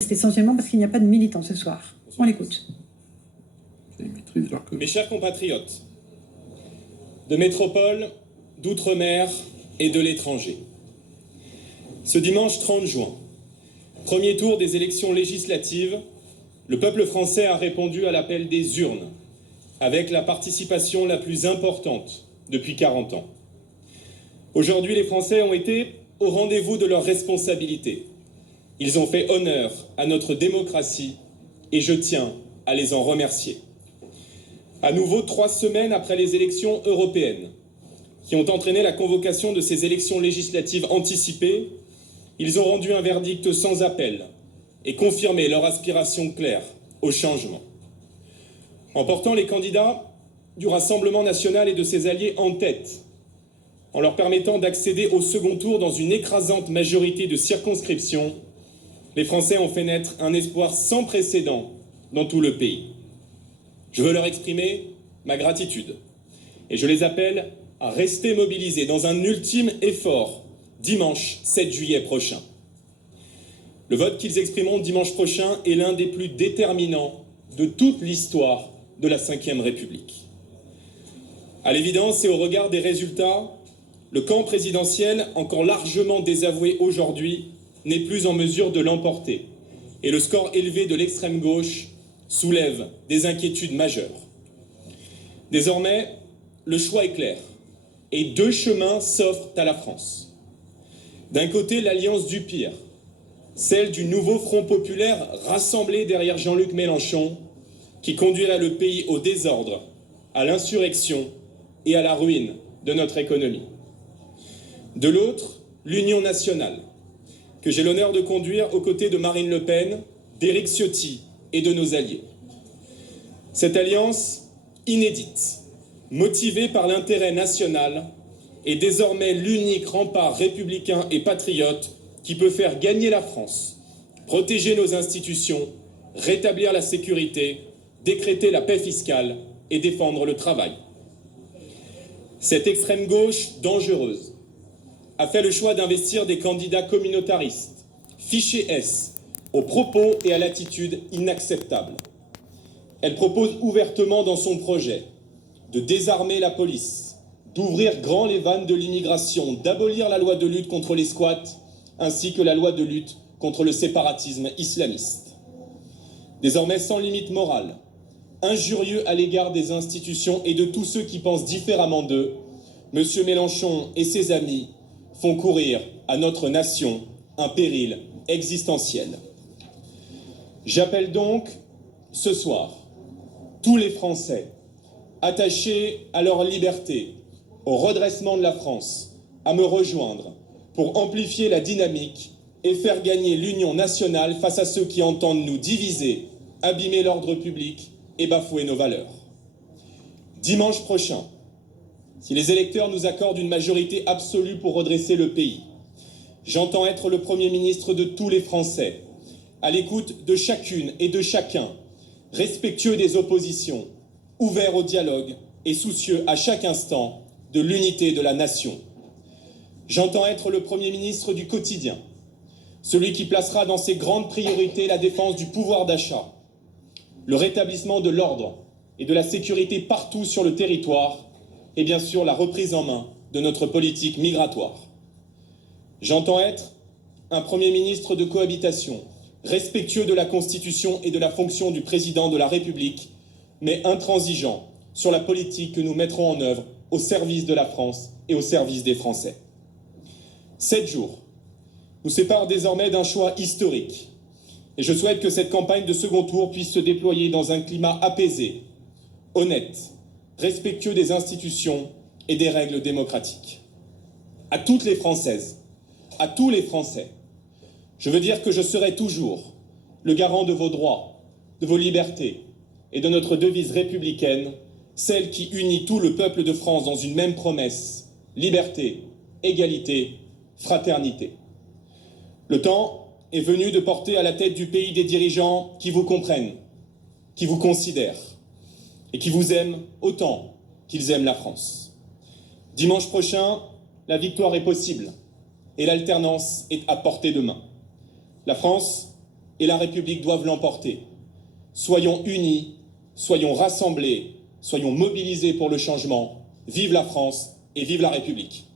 C'est essentiellement parce qu'il n'y a pas de militants ce soir. On l'écoute. Mes chers compatriotes, de métropole, d'outre-mer et de l'étranger. Ce dimanche 30 juin, premier tour des élections législatives, le peuple français a répondu à l'appel des urnes, avec la participation la plus importante depuis 40 ans. Aujourd'hui, les Français ont été au rendez-vous de leurs responsabilités. Ils ont fait honneur à notre démocratie et je tiens à les en remercier. À nouveau, 3 semaines après les élections européennes, qui ont entraîné la convocation de ces élections législatives anticipées, ils ont rendu un verdict sans appel et confirmé leur aspiration claire au changement. En portant les candidats du Rassemblement national et de ses alliés en tête, en leur permettant d'accéder au second tour dans une écrasante majorité de circonscriptions, les Français ont fait naître un espoir sans précédent dans tout le pays. Je veux leur exprimer ma gratitude et je les appelle à rester mobilisés dans un ultime effort dimanche 7 juillet prochain. Le vote qu'ils exprimeront dimanche prochain est l'un des plus déterminants de toute l'histoire de la Ve République. À l'évidence et au regard des résultats, le camp présidentiel, encore largement désavoué aujourd'hui, n'est plus en mesure de l'emporter. Et le score élevé de l'extrême gauche soulève des inquiétudes majeures. Désormais, le choix est clair. Et 2 chemins s'offrent à la France. D'un côté, l'alliance du pire, celle du nouveau Front populaire rassemblé derrière Jean-Luc Mélenchon, qui conduirait le pays au désordre, à l'insurrection et à la ruine de notre économie. De l'autre, l'Union nationale, que j'ai l'honneur de conduire aux côtés de Marine Le Pen, d'Éric Ciotti et de nos alliés. Cette alliance inédite, motivée par l'intérêt national, est désormais l'unique rempart républicain et patriote qui peut faire gagner la France, protéger nos institutions, rétablir la sécurité, décréter la paix fiscale et défendre le travail. Cette extrême gauche dangereuse a fait le choix d'investir des candidats communautaristes, fichés S, aux propos et à l'attitude inacceptables. Elle propose ouvertement dans son projet de désarmer la police, d'ouvrir grand les vannes de l'immigration, d'abolir la loi de lutte contre les squats, ainsi que la loi de lutte contre le séparatisme islamiste. Désormais sans limite morale, injurieux à l'égard des institutions et de tous ceux qui pensent différemment d'eux, M. Mélenchon et ses amis font courir à notre nation un péril existentiel. J'appelle donc ce soir tous les Français attachés à leur liberté, au redressement de la France, à me rejoindre pour amplifier la dynamique et faire gagner l'union nationale face à ceux qui entendent nous diviser, abîmer l'ordre public et bafouer nos valeurs. Dimanche prochain, si les électeurs nous accordent une majorité absolue pour redresser le pays, j'entends être le Premier ministre de tous les Français, à l'écoute de chacune et de chacun, respectueux des oppositions, ouvert au dialogue et soucieux à chaque instant de l'unité de la nation. J'entends être le Premier ministre du quotidien, celui qui placera dans ses grandes priorités la défense du pouvoir d'achat, le rétablissement de l'ordre et de la sécurité partout sur le territoire et bien sûr la reprise en main de notre politique migratoire. J'entends être un Premier ministre de cohabitation, respectueux de la Constitution et de la fonction du président de la République, mais intransigeant sur la politique que nous mettrons en œuvre au service de la France et au service des Français. 7 jours nous séparent désormais d'un choix historique. Et je souhaite que cette campagne de second tour puisse se déployer dans un climat apaisé, honnête, respectueux des institutions et des règles démocratiques. À toutes les Françaises, à tous les Français, je veux dire que je serai toujours le garant de vos droits, de vos libertés et de notre devise républicaine, celle qui unit tout le peuple de France dans une même promesse: liberté, égalité, fraternité. Le temps est venu de porter à la tête du pays des dirigeants qui vous comprennent, qui vous considèrent et qui vous aiment autant qu'ils aiment la France. Dimanche prochain, la victoire est possible et l'alternance est à portée de main. La France et la République doivent l'emporter. Soyons unis, soyons rassemblés, soyons mobilisés pour le changement. Vive la France et vive la République.